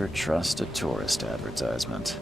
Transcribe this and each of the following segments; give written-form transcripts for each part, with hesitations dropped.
Never trust a tourist advertisement.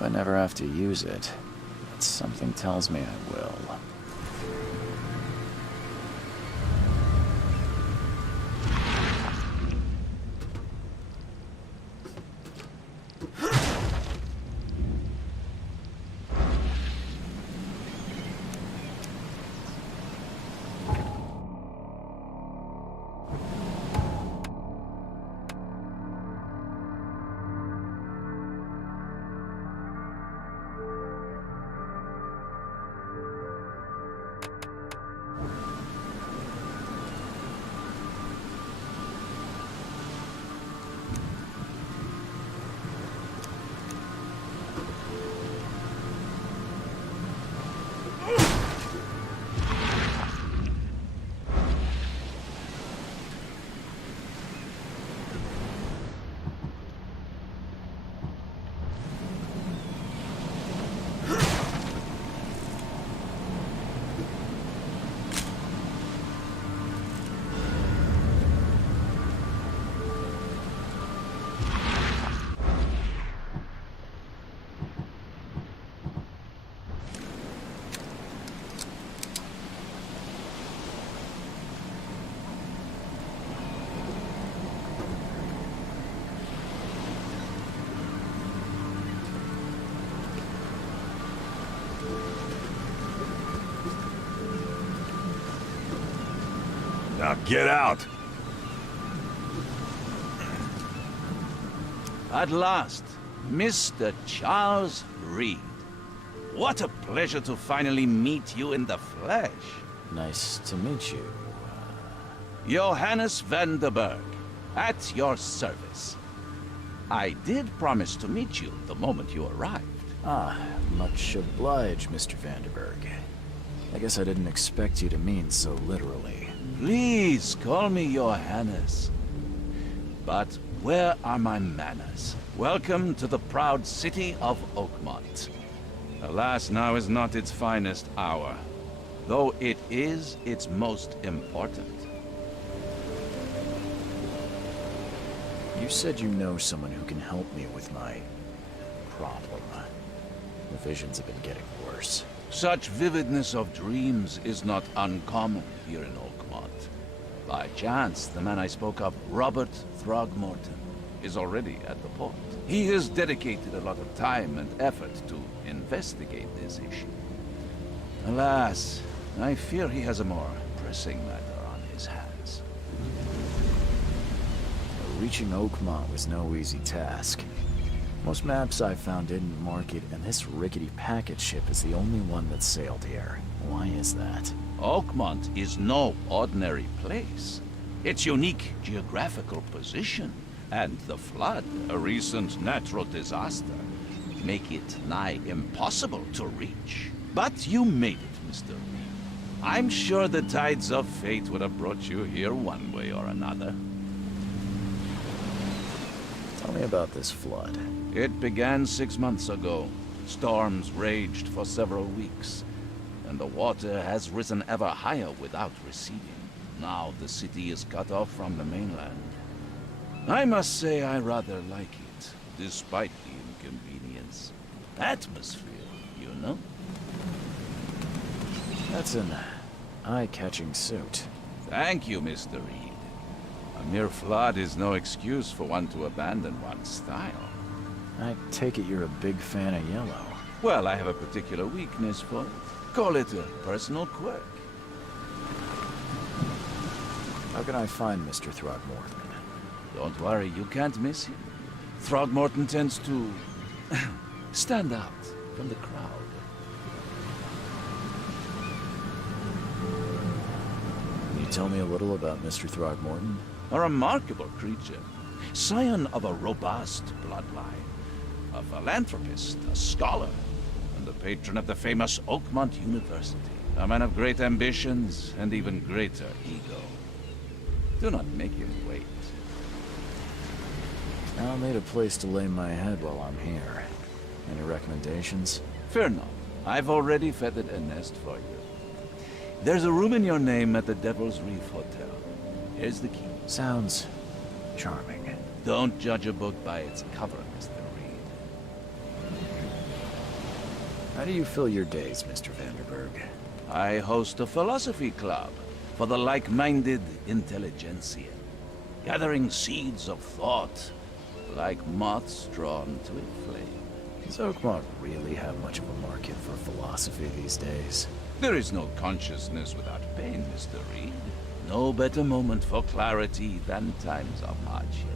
I never have to use it, but something tells me I will. Now get out! At last, Mr. Charles Reed. What a pleasure to finally meet you in the flesh. Nice to meet you. Johannes van der Berg, at your service. I did promise to meet you the moment you arrived. Ah, much obliged, Mr. Vanderberg. I guess I didn't expect you to mean so literally. Please call me Johannes. But where are my manners? Welcome to the proud city of Oakmont. Alas, now is not its finest hour, though it is its most important. You said you know someone who can help me with my problem. The visions have been getting worse. Such vividness of dreams is not uncommon here in Oakmont. By chance, the man I spoke of, Robert Throgmorton, is already at the port. He has dedicated a lot of time and effort to investigate this issue. Alas, I fear he has a more pressing matter on his hands. Reaching Oakmont was no easy task. Most maps I found didn't mark it, and this rickety packet ship is the only one that sailed here. Why is that? Oakmont is no ordinary place. Its unique geographical position and the flood, a recent natural disaster, make it nigh impossible to reach. But you made it, Mr. Reed. I'm sure the tides of fate would have brought you here one way or another. Tell me about this flood. It began 6 months ago. Storms raged for several weeks, and the water has risen ever higher without receding. Now the city is cut off from the mainland. I must say I rather like it, despite the inconvenience. Atmosphere, you know? That's an eye-catching suit. Thank you, Mr. Reed. A mere flood is no excuse for one to abandon one's style. I take it you're a big fan of yellow. Well, I have a particular weakness for it. Call it a personal quirk. How can I find Mr. Throgmorton? Don't worry, you can't miss him. Throgmorton tends to stand out from the crowd. tell me a little about Mr. Throgmorton? A remarkable creature. Scion of a robust bloodline. A philanthropist, a scholar, and the patron of the famous Oakmont University. A man of great ambitions and even greater ego. Do not make him wait. I'll need a place to lay my head while I'm here. Any recommendations? Fear not. I've already feathered a nest for you. There's a room in your name at the Devil's Reef Hotel. Here's the key. Sounds charming. Don't judge a book by its cover, Mr. Reed. How do you fill your days, Mr. Vanderberg? I host a philosophy club for the like-minded intelligentsia, gathering seeds of thought like moths drawn to a flame. Does Oakmont really have much of a market for philosophy these days? There is no consciousness without pain, Mr. Reed. No better moment for clarity than times of hardship.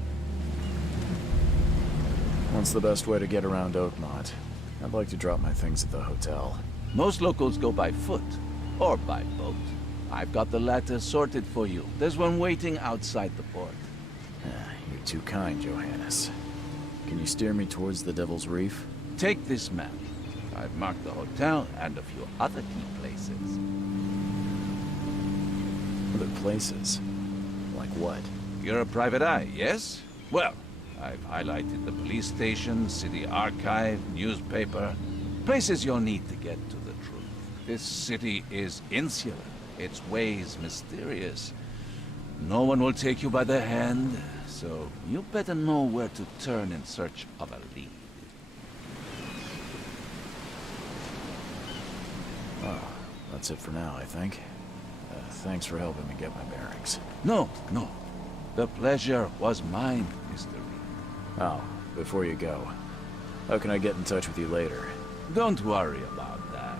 What's the best way to get around Oakmont? I'd like to drop my things at the hotel. Most locals go by foot, or by boat. I've got the latter sorted for you. There's one waiting outside the port. You're too kind, Johannes. Can you steer me towards the Devil's Reef? Take this map. I've marked the hotel and a few other key places. Other places? Like what? You're a private eye, yes? Well, I've highlighted the police station, city archive, newspaper. Places you'll need to get to the truth. This city is insular, its ways mysterious. No one will take you by the hand, so you better know where to turn in search of a lead. Oh, that's it for now, I think. Thanks for helping me get my bearings. No. The pleasure was mine, Mr. Reed. Oh, before you go, how can I get in touch with you later? Don't worry about that.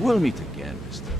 We'll meet again, Mr. Reed.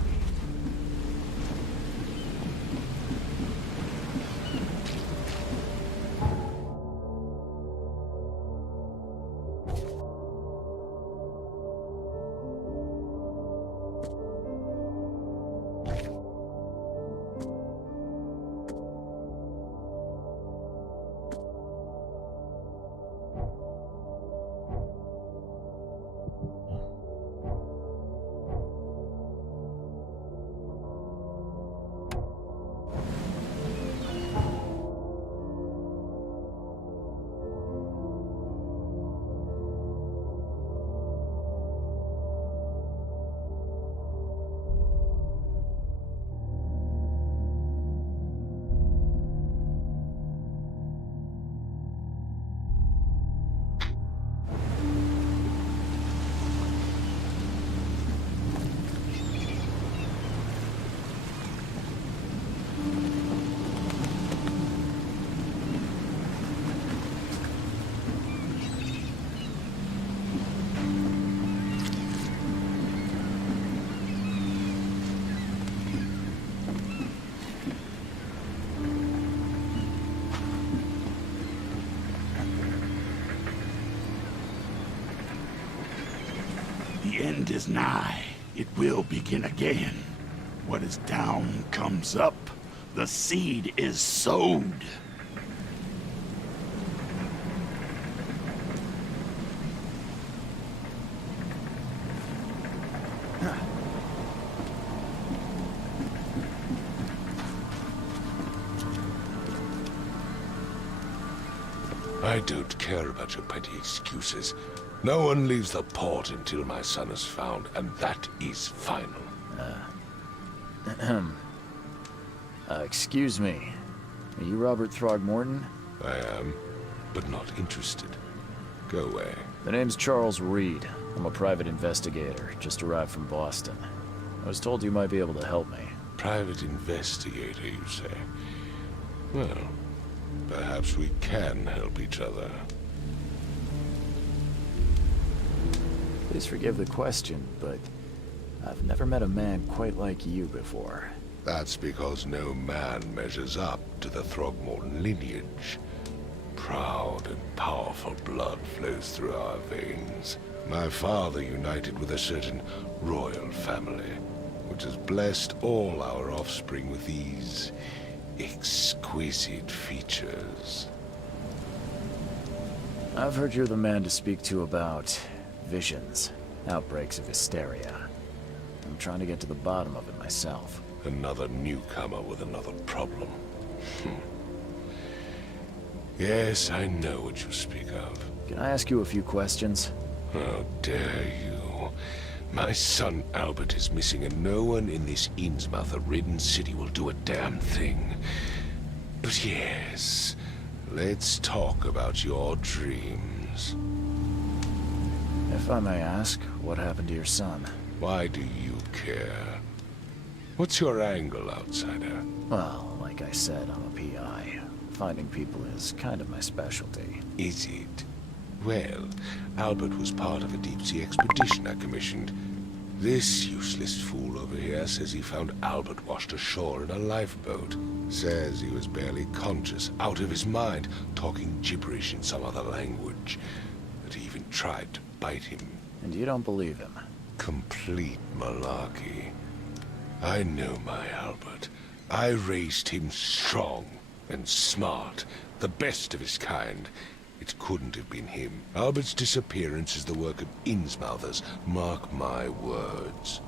The end is nigh. It will begin again. What is down comes up. The seed is sowed. I don't care about your petty excuses. No one leaves the port until my son is found, and that is final. Excuse me. Are you Robert Throgmorton? I am, but not interested. Go away. The name's Charles Reed. I'm a private investigator, just arrived from Boston. I was told you might be able to help me. Private investigator, you say? Well, perhaps we can help each other. Please forgive the question, but I've never met a man quite like you before. That's because no man measures up to the Throgmorton lineage. Proud and powerful blood flows through our veins. My father united with a certain royal family, which has blessed all our offspring with these exquisite features. I've heard you're the man to speak to about visions, outbreaks of hysteria. I'm trying to get to the bottom of it myself. Another newcomer with another problem. Yes, I know what you speak of. Can I ask you a few questions? How dare you? My son Albert is missing, and no one in this Innsmouth-ridden city will do a damn thing. But yes, let's talk about your dreams. If I may ask, what happened to your son? Why do you care? What's your angle, outsider? Well, like I said, I'm a PI. Finding people is kind of my specialty. Is it? Well, Albert was part of a deep-sea expedition I commissioned. This useless fool over here says he found Albert washed ashore in a lifeboat. Says he was barely conscious, out of his mind, talking gibberish in some other language. That he even tried to bite him. And you don't believe him? Complete malarkey. I know my Albert. I raised him strong and smart, the best of his kind. It couldn't have been him. Albert's disappearance is the work of Innsmouthers, mark my words.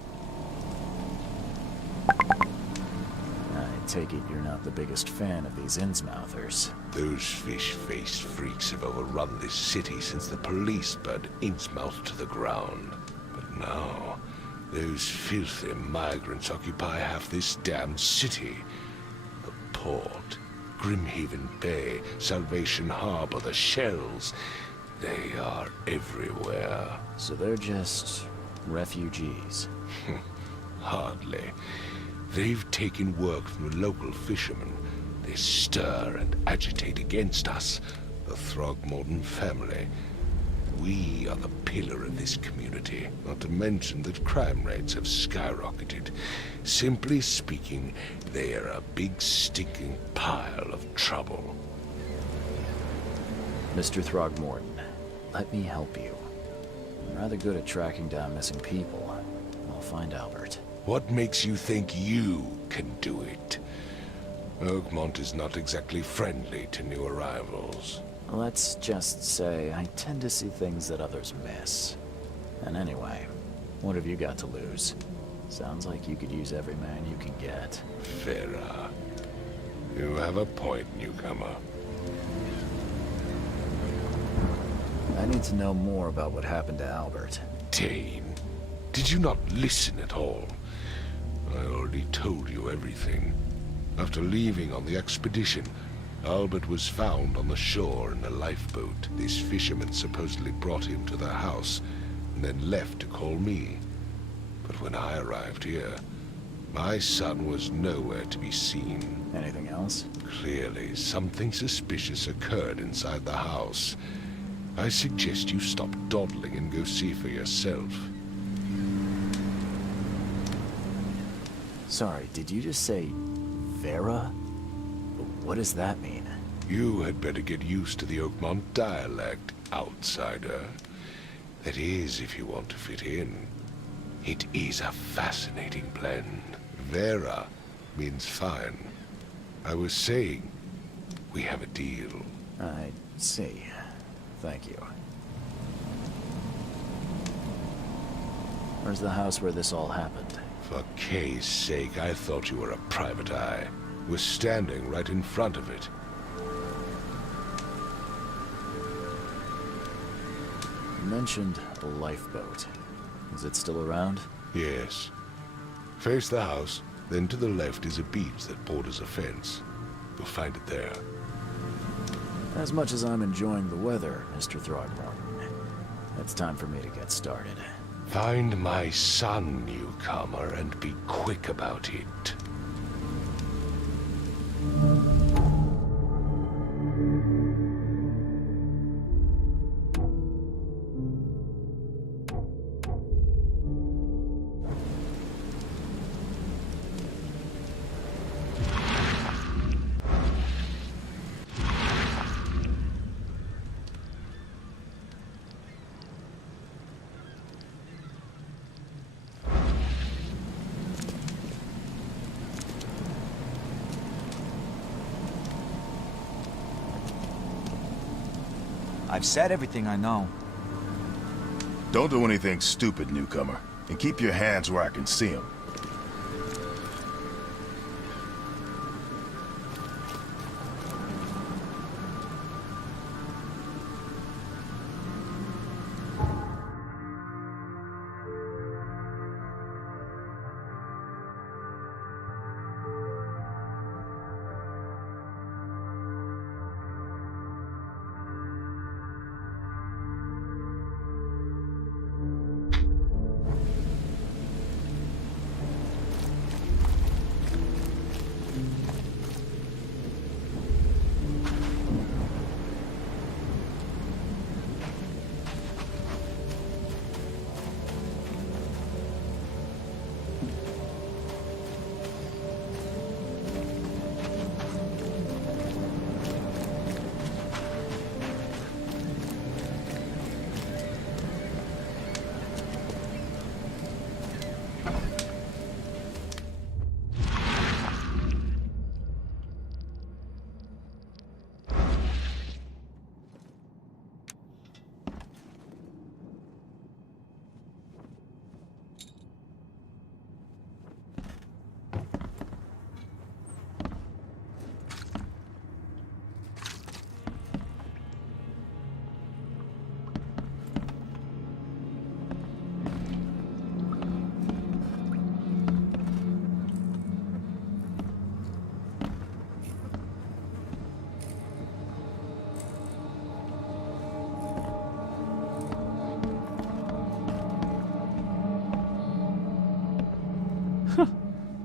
I take it you're not the biggest fan of these Innsmouthers. Those fish-faced freaks have overrun this city since the police burned Innsmouth to the ground. But now, those filthy migrants occupy half this damned city. The port, Grimhaven Bay, Salvation Harbor, the shells. They are everywhere. So they're just refugees. Hardly. They've taken work from the local fishermen. They stir and agitate against us, the Throgmorton family. We are the pillar of this community, not to mention that crime rates have skyrocketed. Simply speaking, they are a big stinking pile of trouble. Mr. Throgmorton, let me help you. I'm rather good at tracking down missing people. I'll find Albert. What makes you think you can do it? Oakmont is not exactly friendly to new arrivals. Let's just say I tend to see things that others miss. And anyway, what have you got to lose? Sounds like you could use every man you can get. Vera, you have a point, newcomer. I need to know more about what happened to Albert. Dane, did you not listen at all? I already told you everything. After leaving on the expedition, Albert was found on the shore in a lifeboat. This fisherman supposedly brought him to their house, and then left to call me. But when I arrived here, my son was nowhere to be seen. Anything else? Clearly, something suspicious occurred inside the house. I suggest you stop dawdling and go see for yourself. Sorry, did you just say Vera? What does that mean? You had better get used to the Oakmont dialect, outsider. That is, if you want to fit in. It is a fascinating blend. Vera means fine. I was saying, we have a deal. I see. Thank you. Where's the house where this all happened? For Kay's sake, I thought you were a private eye. We're standing right in front of it. You mentioned a lifeboat. Is it still around? Yes. Face the house, then to the left is a beach that borders a fence. You'll find it there. As much as I'm enjoying the weather, Mr. Throgmorton, it's time for me to get started. Find my son, newcomer, and be quick about it. I've said everything I know. Don't do anything stupid, newcomer. And keep your hands where I can see them.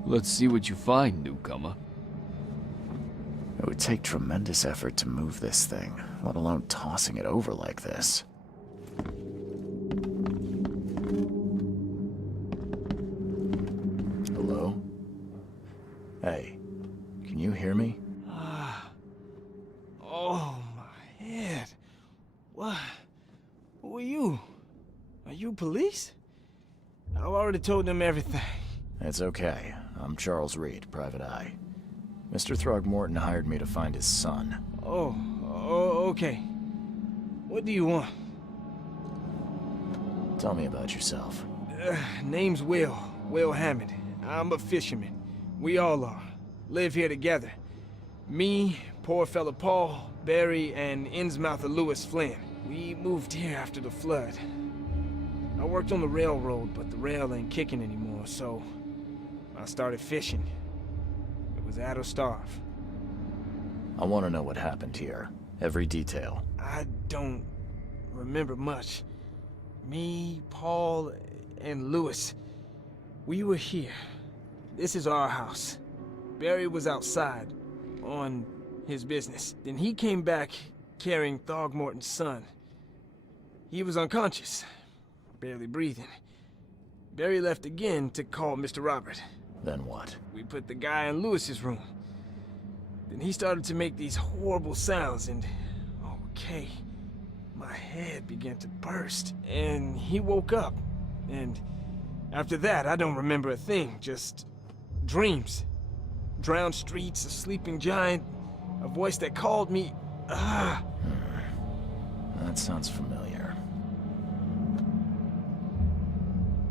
Let's see what you find, newcomer. It would take tremendous effort to move this thing, let alone tossing it over like this. Hello? Hey, can you hear me? Oh, my head. What? Who are you? Are you police? I've already told them everything. It's okay. I'm Charles Reed, Private Eye. Mr. Throgmorton hired me to find his son. Oh, okay. What do you want? Tell me about yourself. Name's Will Hammond. I'm a fisherman. We all are. Live here together. Me, poor fella Paul, Barry, and Innsmouther Lewis Flynn. We moved here after the flood. I worked on the railroad, but the rail ain't kicking anymore, so I started fishing. It was add or starve. I want to know what happened here. Every detail. I don't remember much. Me, Paul, and Lewis, we were here. This is our house. Barry was outside, on his business. Then he came back carrying Throgmorton's son. He was unconscious, barely breathing. Barry left again to call Mr. Robert. Then what? We put the guy in Lewis's room. Then he started to make these horrible sounds and... okay, my head began to burst. And he woke up. And after that, I don't remember a thing, just dreams. Drowned streets, a sleeping giant, a voice that called me. That sounds familiar.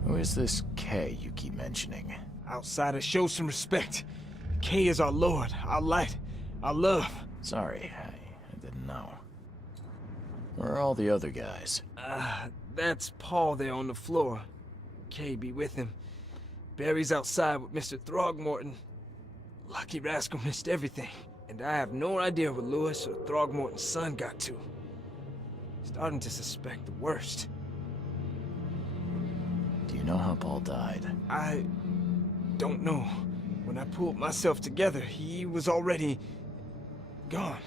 Who is this K you keep mentioning? Outsider, show some respect. K is our lord, our light, our love. Sorry, I didn't know. Where are all the other guys? That's Paul there on the floor. K be with him. Barry's outside with Mr. Throgmorton. Lucky rascal missed everything. And I have no idea where Lewis or Throgmorton's son got to. Starting to suspect the worst. know how Paul died? I don't know. When I pulled myself together, he was already gone.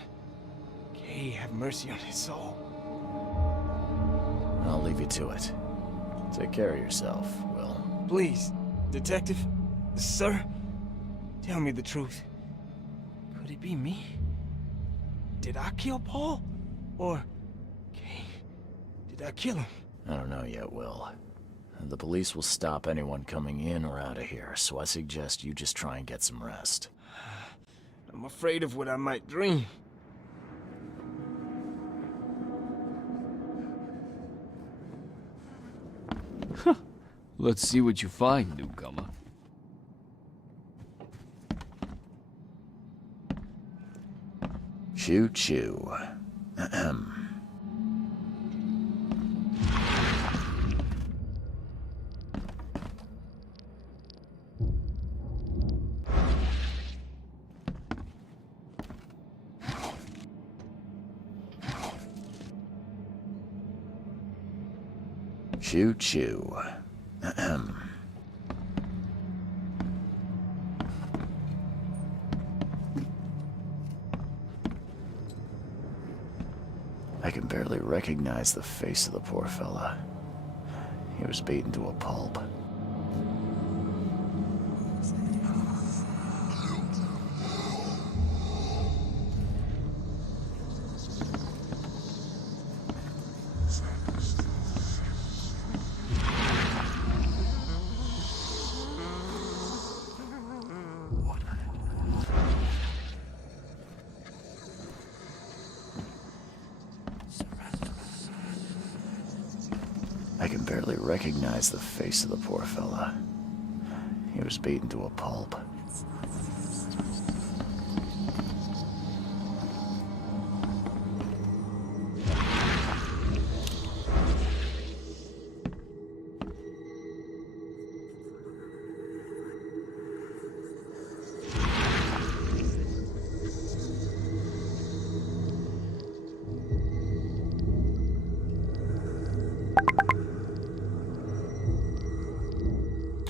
Kay, have mercy on his soul. I'll leave you to it. Take care of yourself, Will. Please, Detective, sir, tell me the truth. Could it be me? Did I kill Paul? Or, Kay, did I kill him? I don't know yet, Will. The police will stop anyone coming in or out of here, so I suggest you just try and get some rest. I'm afraid of what I might dream. Let's see what you find, newcomer. Choo-choo. Ahem. Choo-choo. Ahem. I can barely recognize the face of the poor fella. He was beaten to a pulp. I can barely recognize the face of the poor fella. He was beaten to a pulp.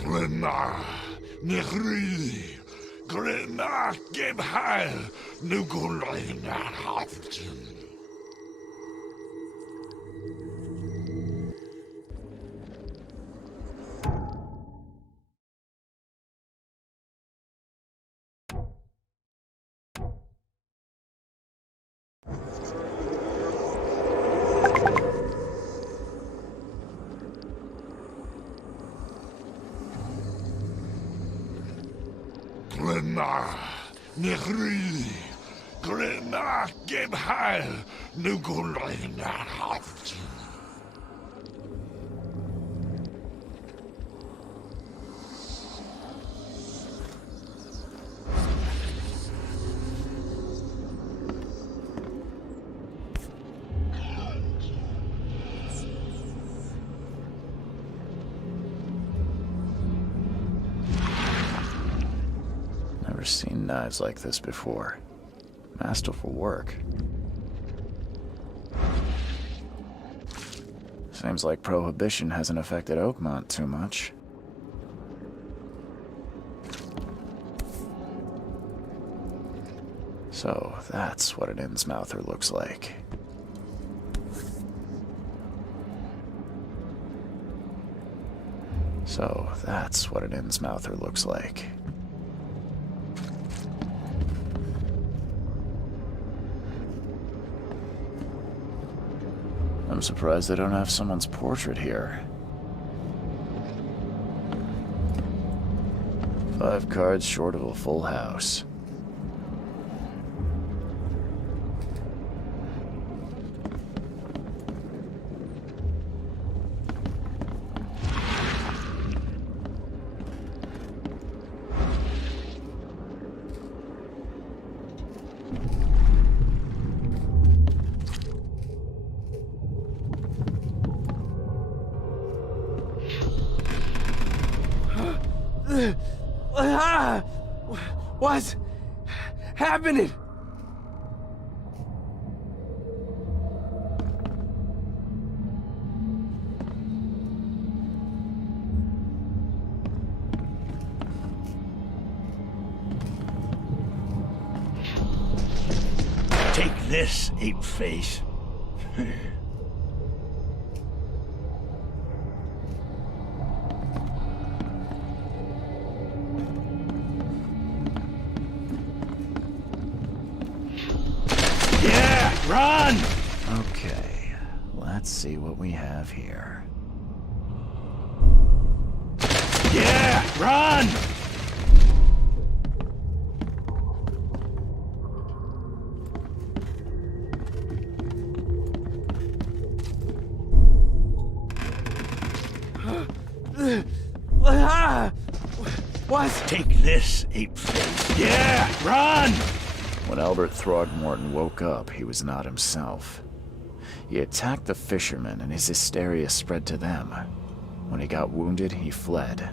Glenna, Nehri, Glenna, Gebheil, Nugulina, Hafton. Glenna, Nehri, Glenna, Gebheil, Nugulina, Hafton. Never seen knives like this before. Masterful work. Seems like Prohibition hasn't affected Oakmont too much. So, that's what an Innsmouther looks like. So, that's what an Innsmouther looks like. I'm surprised they don't have someone's portrait here. 5 cards short of a full house. What's happening? this, ape face. Yeah, run! Okay, let's see what we have here. Yeah, run! What? Take this, ape face. Yeah, run! When Albert Throgmorton woke up, he was not himself. He attacked the fishermen, and his hysteria spread to them. When he got wounded, he fled.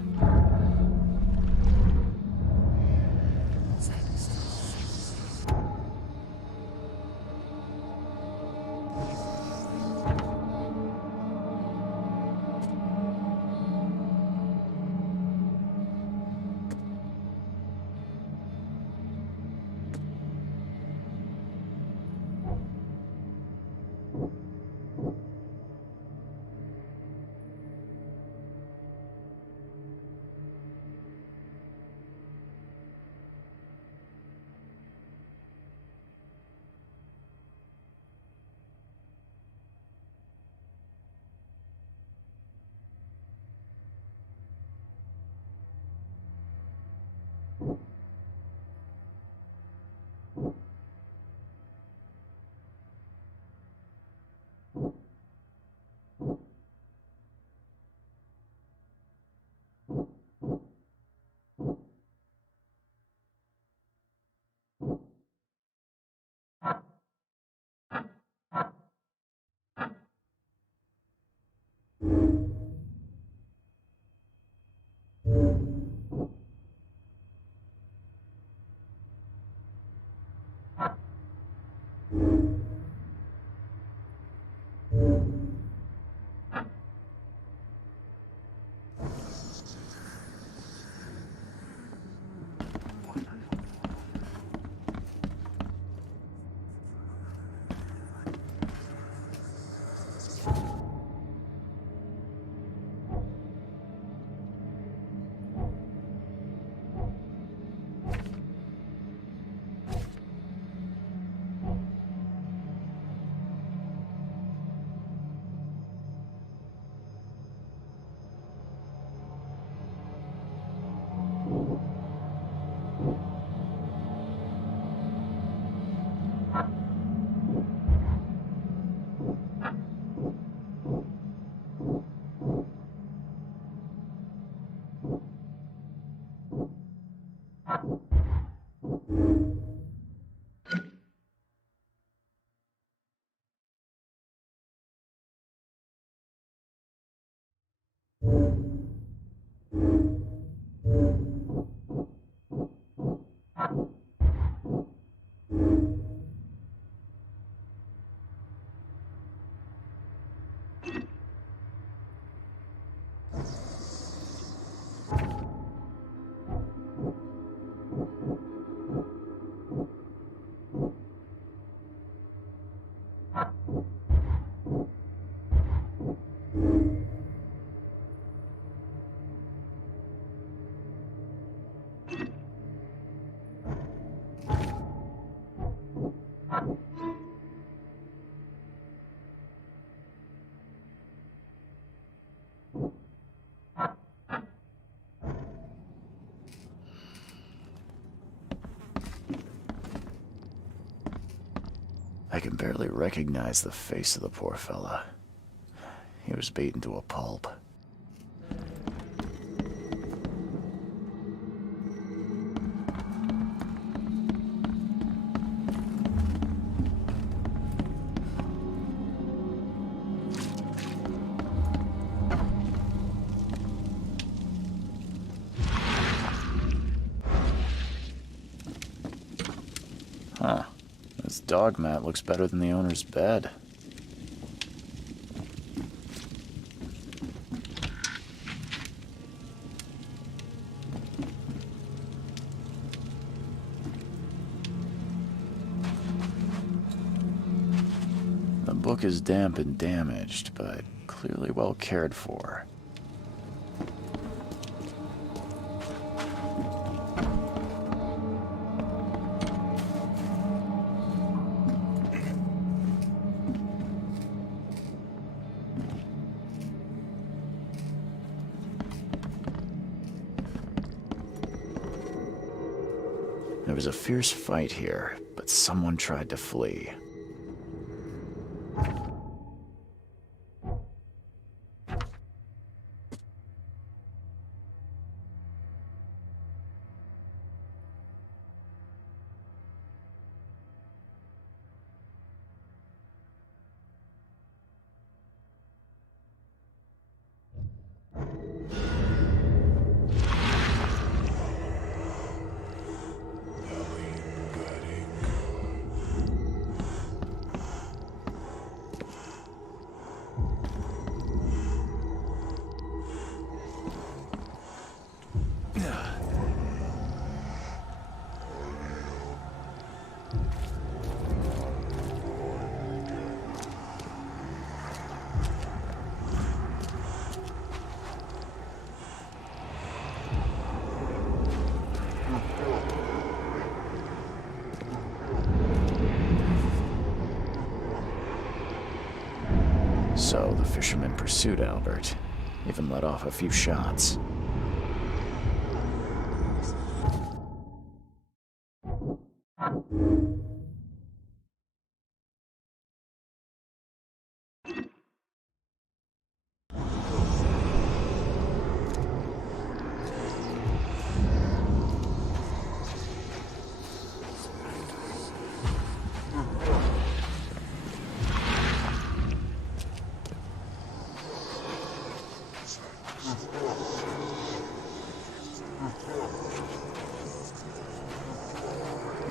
I can barely recognize the face of the poor fella. He was beaten to a pulp. Huh. This dog mat looks better than the owner's bed. book is damp and damaged, but clearly well cared for. There was a fierce fight here, but someone tried to flee. So the fisherman pursued Albert, even let off a few shots.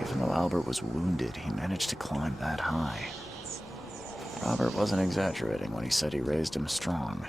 Even though Albert was wounded, he managed to climb that high. Robert wasn't exaggerating when he said he raised him strong.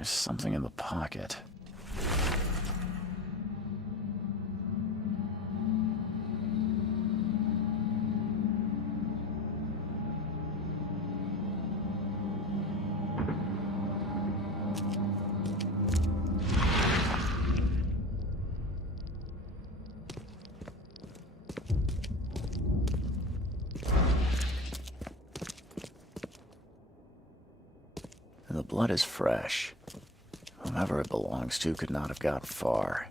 There's something in the pocket. The blood is fresh. Whomever it belongs to could not have got far.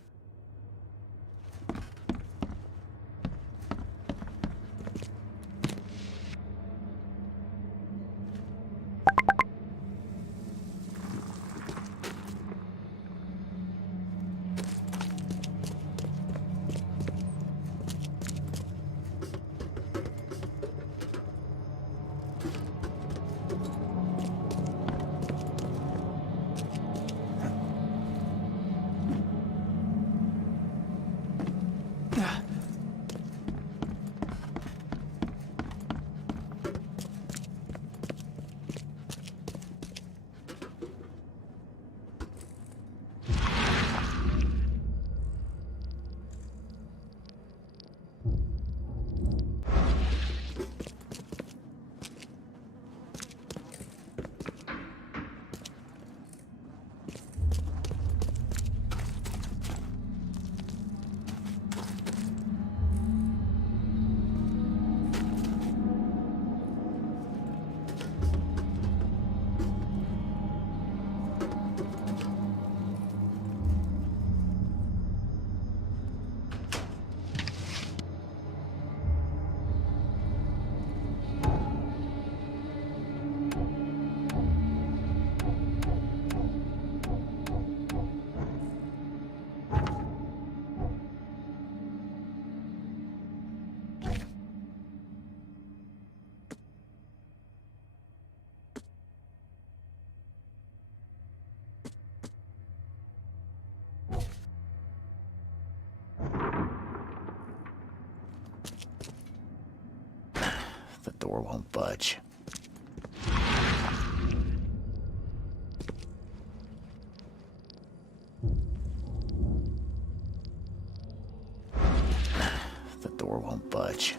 The door won't budge. The door won't budge.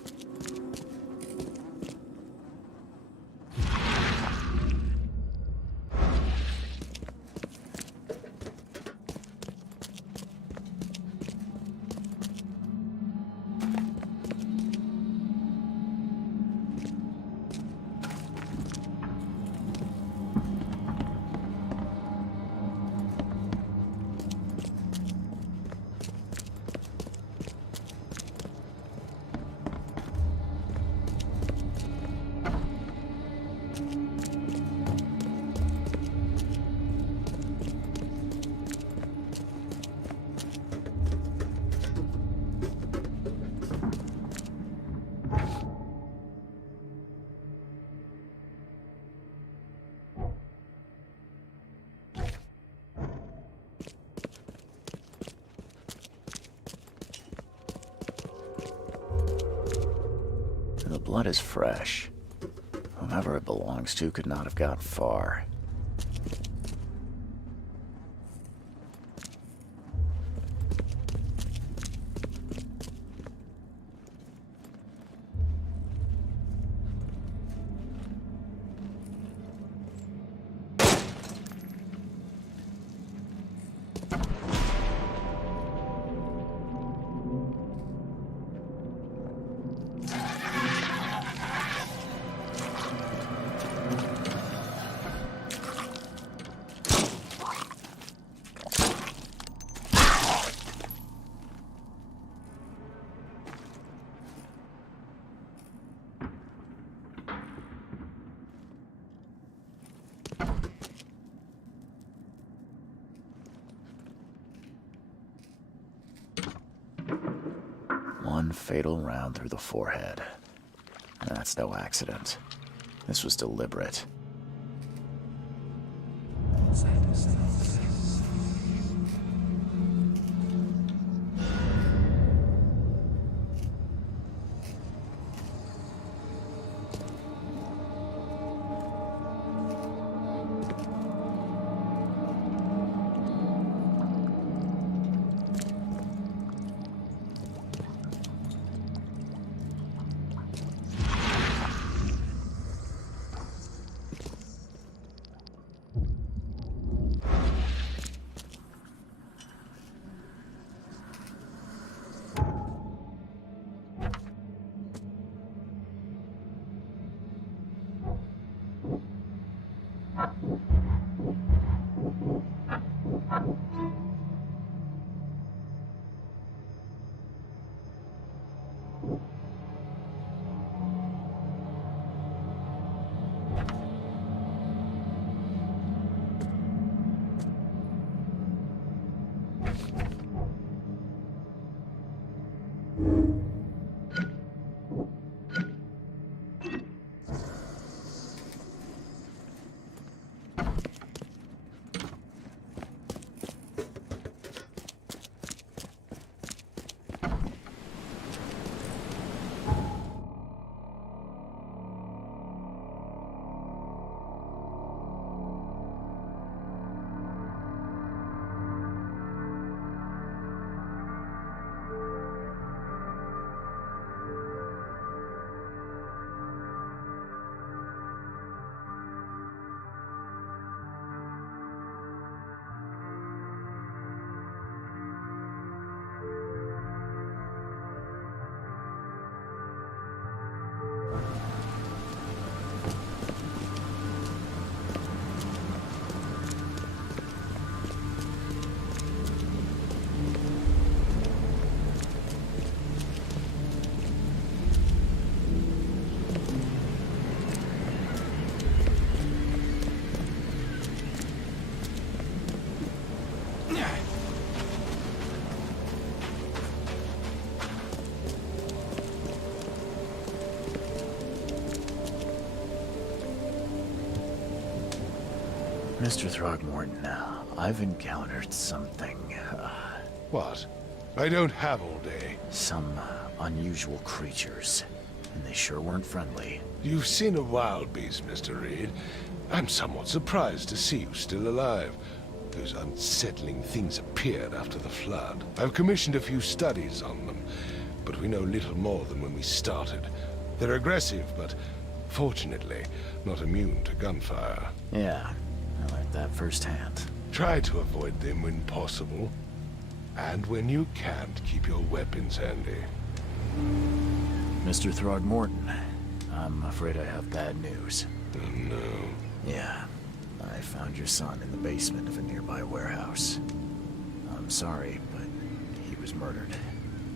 The blood is fresh. Whomever it belongs to could not have got far. One fatal round through the forehead. That's no accident. This was deliberate. Mr. Throgmorton, I've encountered something, What? I don't have all day. some unusual creatures, and they sure weren't friendly. You've seen a wild beast, Mr. Reed. I'm somewhat surprised to see you still alive. Those unsettling things appeared after the flood. I've commissioned a few studies on them, but we know little more than when we started. They're aggressive, but fortunately, not immune to gunfire. Yeah, I learned that firsthand. Try to avoid them when possible. And when you can't, keep your weapons handy. Mr. Throgmorton, I'm afraid I have bad news. Oh, no. Yeah, I found your son in the basement of a nearby warehouse. I'm sorry, but he was murdered.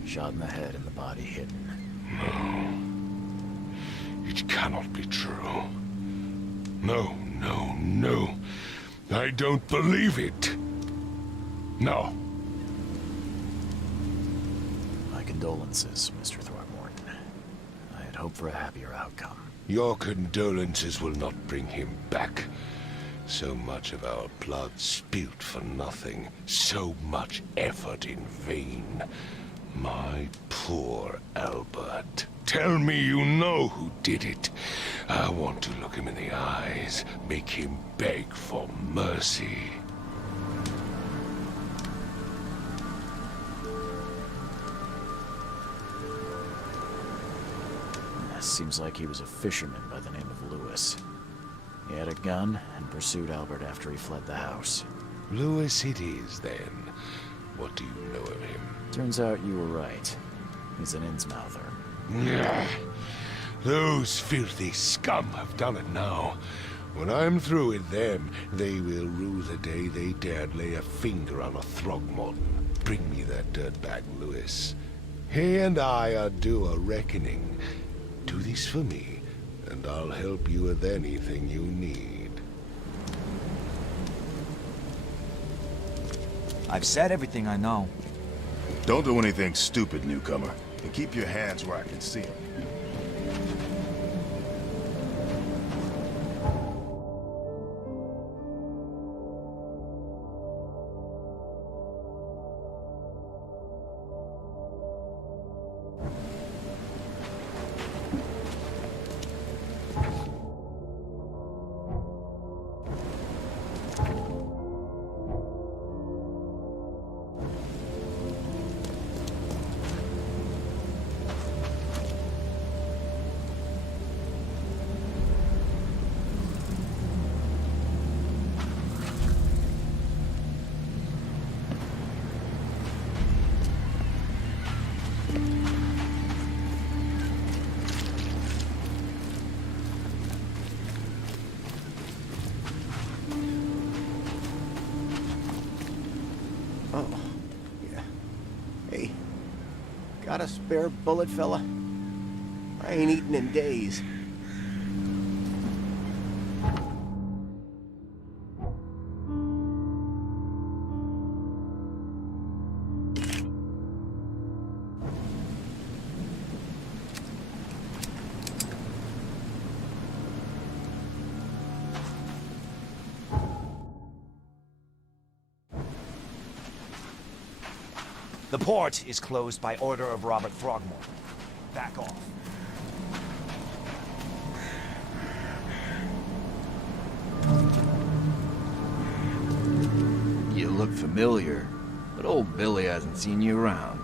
Shot in the head and the body hidden. No. It cannot be true. No, no, no. I don't believe it. No. My condolences, Mr. Throgmorton. I had hoped for a happier outcome. Your condolences will not bring him back. So much of our blood spilt for nothing. So much effort in vain. My poor Albert. Tell me you know who did it. I want to look him in the eyes, make him beg for mercy. Seems like he was a fisherman by the name of Lewis. He had a gun and pursued Albert after he fled the house. Lewis it is, then. What do you know of him? Turns out you were right. He's an Innsmouther. Nyah. Those filthy scum have done it now. When I'm through with them, they will rue the day they dared lay a finger on a Throgmorton. Bring me that dirtbag, Lewis. He and I are due a reckoning. Do this for me, and I'll help you with anything you need. I've said everything I know. Don't do anything stupid, newcomer. And keep your hands where I can see them. Oh, yeah. Hey, got a spare bullet, fella? I ain't eaten in days. The port is closed by order of Robert Throgmorton. Back off. You look familiar, but old Billy hasn't seen you around.